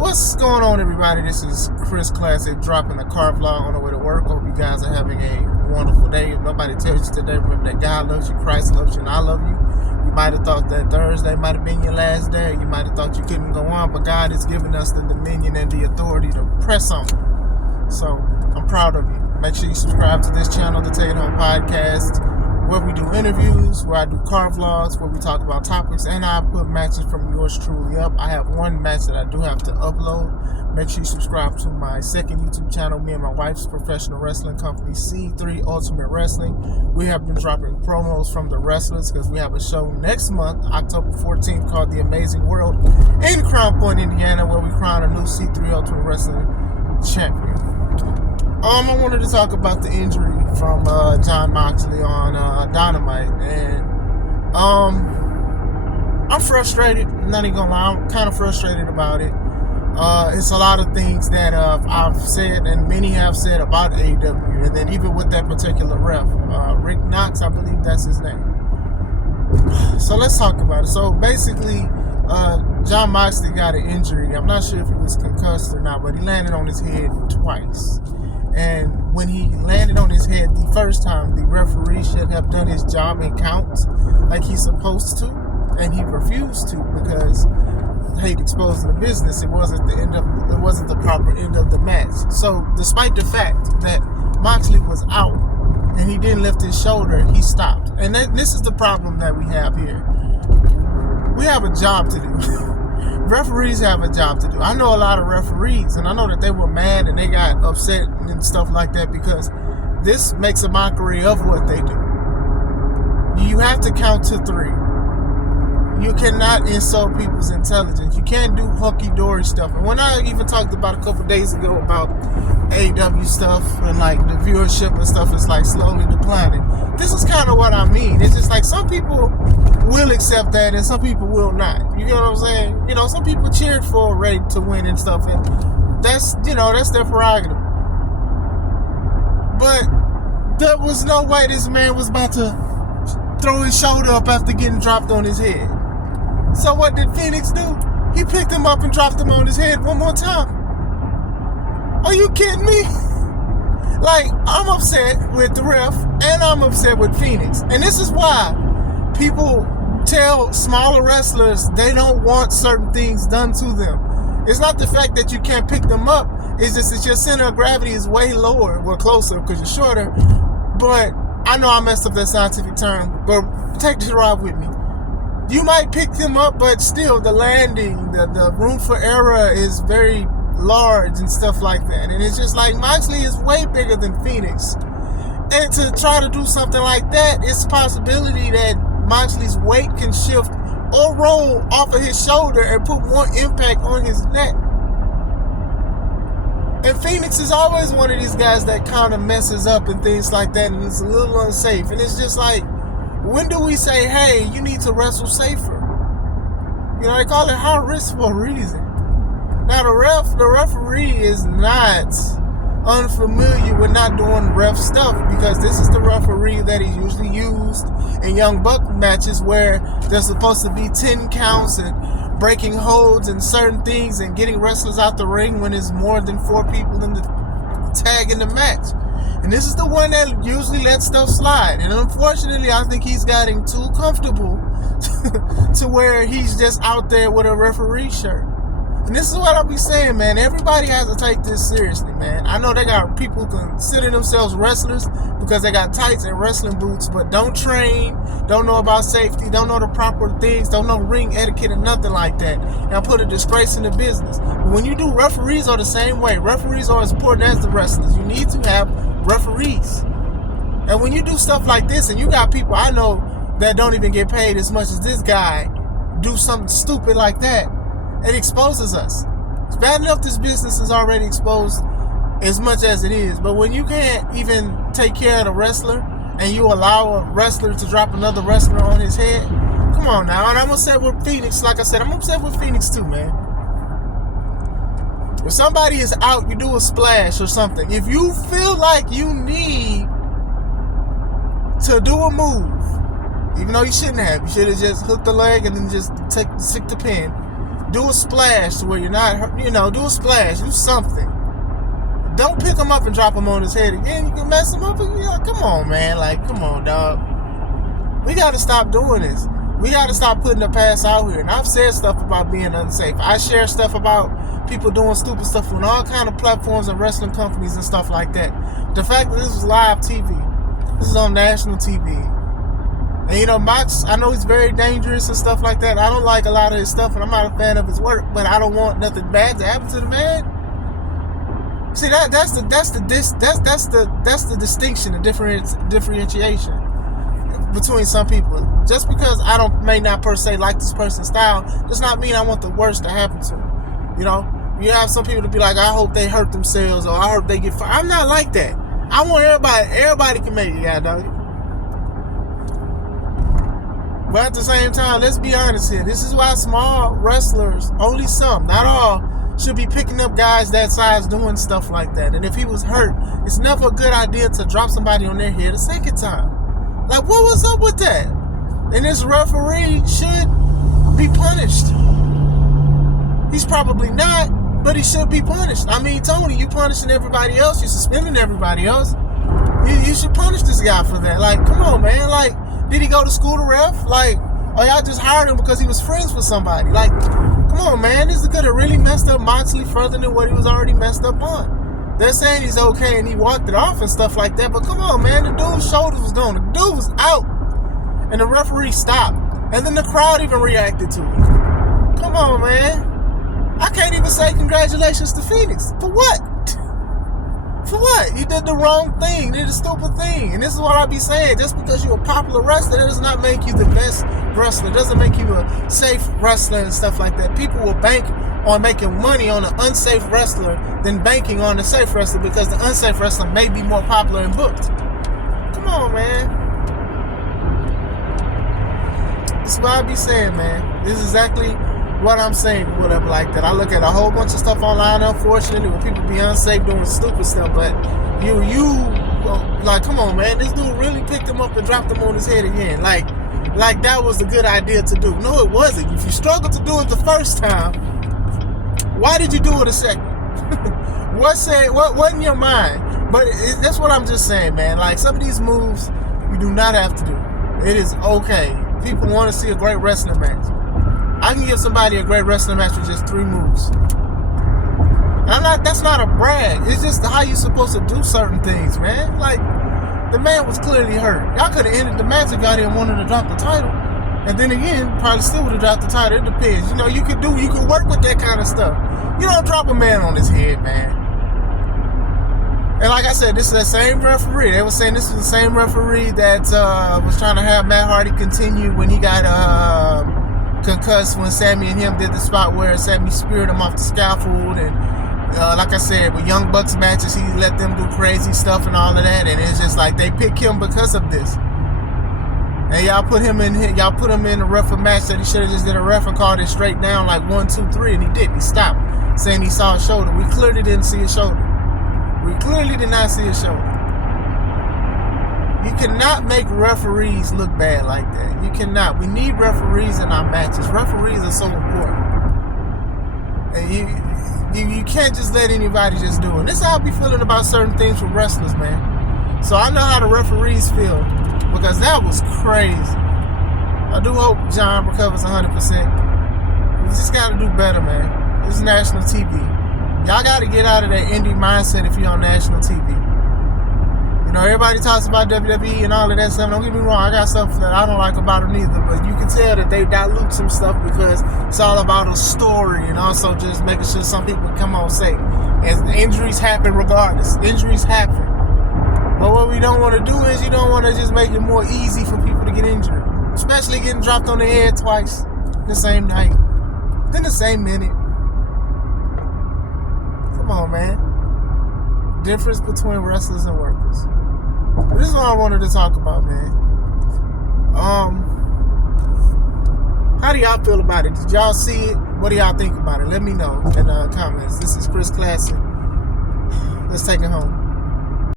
What's going on, everybody? This is Chris Classic dropping the car vlog on the way to work. Hope you guys are having a wonderful day. If nobody tells you today, remember that God loves you, Christ loves you, and I love you. You might have thought that Thursday might have been your last day. You might have thought you couldn't go on, but God has given us the dominion and the authority to press on. So I'm proud of you. Make sure you subscribe to this channel, the Take It Home Podcast, where we do interviews, where I do car vlogs, where we talk about topics, and I put matches from yours truly up. I have one match that I do have to upload. Make sure you subscribe to my second YouTube channel, me and my wife's professional wrestling company, C3 Ultimate Wrestling. We have been dropping promos from the wrestlers because we have a show next month, October 14th, called The Amazing World in Crown Point, Indiana, where we crown a new C3 Ultimate Wrestling champion. I wanted to talk about the injury from Jon Moxley on Dynamite, and I'm frustrated. I'm not even gonna lie, I'm kind of frustrated about it. It's a lot of things that I've said, and many have said about AEW, and then even with that particular ref, Rick Knox, I believe that's his name. So let's talk about it. So basically, Jon Moxley got an injury. I'm not sure if he was concussed or not, but he landed on his head twice. And when he landed on his head the first time, the referee should have done his job and count like he's supposed to, and he refused to because hate exposing the business. It wasn't the proper end of the match. So despite the fact that Moxley was out and he didn't lift his shoulder, he stopped. And this is the problem that we have here. We have a job to do. Referees have a job to do. I know a lot of referees, and I know that they were mad and they got upset and stuff like that because this makes a mockery of what they do. You have to count to 3. You cannot insult people's intelligence. You can't do hunky-dory stuff. And when I even talked about a couple days ago about AEW stuff and like the viewership and stuff is like slowly declining, this is kind of what I mean. It's just like some people will accept that and some people will not. You get what I'm saying? You know, some people cheered for Ray to win and stuff, and that's their prerogative. But there was no way this man was about to throw his shoulder up after getting dropped on his head. So what did Phoenix do? He picked him up and dropped him on his head one more time. Are you kidding me? Like, I'm upset with the ref and I'm upset with Phoenix. And this is why people tell smaller wrestlers they don't want certain things done to them. It's not the fact that you can't pick them up. It's just that your center of gravity is way lower. Well, closer because you're shorter. But I know I messed up that scientific term. But take this ride with me. You might pick them up, but still the landing, the room for error is very large and stuff like that. And it's just like Moxley is way bigger than Phoenix. And to try to do something like that, it's a possibility that Moxley's weight can shift or roll off of his shoulder and put more impact on his neck. And Phoenix is always one of these guys that kind of messes up and things like that, and it's a little unsafe. And it's just like, when do we say, hey, you need to wrestle safer? You know, they call it high risk for a reason. Now, the referee is not unfamiliar with not doing ref stuff because this is the referee that is usually used in Young Buck matches where there's supposed to be 10 counts and breaking holds and certain things and getting wrestlers out the ring when there's more than 4 people in the tag in the match. And this is the one that usually lets stuff slide. And unfortunately, I think he's getting too comfortable to where he's just out there with a referee shirt. And this is what I'll be saying, man. Everybody has to take this seriously, man. I know they got people who consider themselves wrestlers because they got tights and wrestling boots, but don't train, don't know about safety, don't know the proper things, don't know ring etiquette or nothing like that. And put a disgrace in the business. But when you do, referees are the same way. Referees are as important as the wrestlers. You need to have referees. And when you do stuff like this, and you got people I know that don't even get paid as much as this guy do something stupid like that, it exposes us. It's bad enough this business is already exposed as much as it is, but when you can't even take care of the wrestler and you allow a wrestler to drop another wrestler on his head, come on now. And I'm upset with Phoenix. Like I said, I'm upset with Phoenix too, man. If somebody is out, you do a splash or something. If you feel like you need to do a move, even though you shouldn't have, you should have just hooked the leg and then just stick the pin. Do a splash to where you're not, do a splash, do something. Don't pick him up and drop him on his head again. You can mess him up. Come on, man. Like, come on, dog. We got to stop doing this. We got to stop putting the past out here. And I've said stuff about being unsafe. I share stuff about people doing stupid stuff on all kind of platforms and wrestling companies and stuff like that. The fact that this was live TV. This is on national TV. And, Mox, I know he's very dangerous and stuff like that. I don't like a lot of his stuff, and I'm not a fan of his work, but I don't want nothing bad to happen to the man. See, that's the distinction, the differentiation between some people. Just because I may not per se like this person's style does not mean I want the worst to happen to them. You have some people to be like, I hope they hurt themselves, or I hope they get fired. I'm not like that. I want everybody can make it, yeah, dog. But at the same time, let's be honest here. This is why small wrestlers, only some, not all, should be picking up guys that size doing stuff like that. And if he was hurt, it's never a good idea to drop somebody on their head a second time. Like, what was up with that? And this referee should be punished. He's probably not, but he should be punished. I mean, Tony, you punishing everybody else. You suspending everybody else. You should punish this guy for that. Like, come on, man. Like, did he go to school to ref? Like, or y'all just hired him because he was friends with somebody? Like, come on, man. This could have really messed up Moxley further than what he was already messed up on. They're saying he's okay and he walked it off and stuff like that. But come on, man. The dude's shoulders was gone. The dude was out. And the referee stopped. And then the crowd even reacted to it. Come on, man. I can't even say congratulations to Phoenix. For what? For what? You did the wrong thing. You did a stupid thing. And this is what I be saying. Just because you're a popular wrestler, that does not make you the best wrestler. It doesn't make you a safe wrestler and stuff like that. People will bank on making money on an unsafe wrestler than banking on a safe wrestler, because the unsafe wrestler may be more popular and booked. Come on, man. This is what I be saying, man. This is exactly what I'm saying, whatever like that. I look at a whole bunch of stuff online, unfortunately, where people be unsafe doing stupid stuff, but like, come on, man, this dude really picked him up and dropped him on his head again. Like that was a good idea to do. No, it wasn't. If you struggled to do it the first time, why did you do it a second? What in your mind? But that's what I'm just saying, man. Like, some of these moves, you do not have to do. It is okay. People want to see a great wrestling match. I can give somebody a great wrestling match with just 3 moves. And that's not a brag. It's just how you're supposed to do certain things, man. Like, the man was clearly hurt. Y'all could have ended the match if y'all didn't want him to drop the title. And then again, probably still would have dropped the title. It depends. You could work with that kind of stuff. You don't drop a man on his head, man. And like I said, this is the same referee. They were saying this was the same referee that was trying to have Matt Hardy continue when he got concussed when Sammy and him did the spot where Sammy speared him off the scaffold. And like I said, with Young Bucks matches, he let them do crazy stuff and all of that. And it's just like they pick him because of this. And y'all put him in a ref match that he should have just did a ref and called it straight down like 1, 2, 3, and he didn't. He stopped, saying he saw his shoulder. We clearly didn't see his shoulder. We clearly did not see his shoulder. You cannot make referees look bad like that. You cannot. We need referees in our matches. Referees are so important. And you can't just let anybody just do it. This is how I be feeling about certain things with wrestlers, man. So I know how the referees feel, because that was crazy. I do hope John recovers 100%. We just got to do better, man. This is national TV. Y'all got to get out of that indie mindset if you're on national TV. Everybody talks about WWE and all of that stuff. Don't get me wrong, I got stuff that I don't like about them either, but you can tell that they dilute some stuff because it's all about a story, and also just making sure some people come on safe. And injuries happen regardless. Injuries happen. But what we don't want to do is, you don't want to just make it more easy for people to get injured. Especially getting dropped on the head twice the same night. Then the same minute. Come on, man. Difference between wrestlers and workers. But this is what I wanted to talk about, man. How do y'all feel about it? Did y'all see it? What do y'all think about it? Let me know in the comments. This is Chris Classic. Let's take it home.